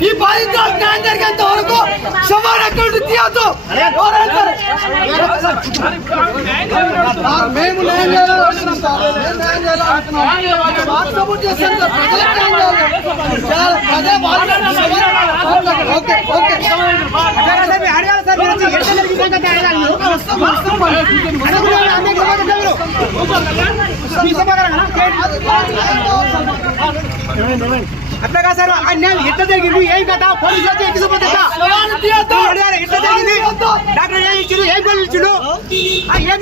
ಈ ಬಾಧಿತ ಅನ್ಯಾಯ ಜರುಗಂತವರೆಗೂ ಸಮಾನ ಕಂಡು ತೀಯದು మేము న్యాయం చేయాలనుకుంటున్నాం సార్. మేము న్యాయం చేయాలనుకుంటున్నాం. సార్. ప్రజలకు న్యాయం చేయాలి. ప్రజా ఓకే ఓకే అట్లా కాదు సార్ అన్యాయం ఎట్లా జరిగింది ఏ Ay!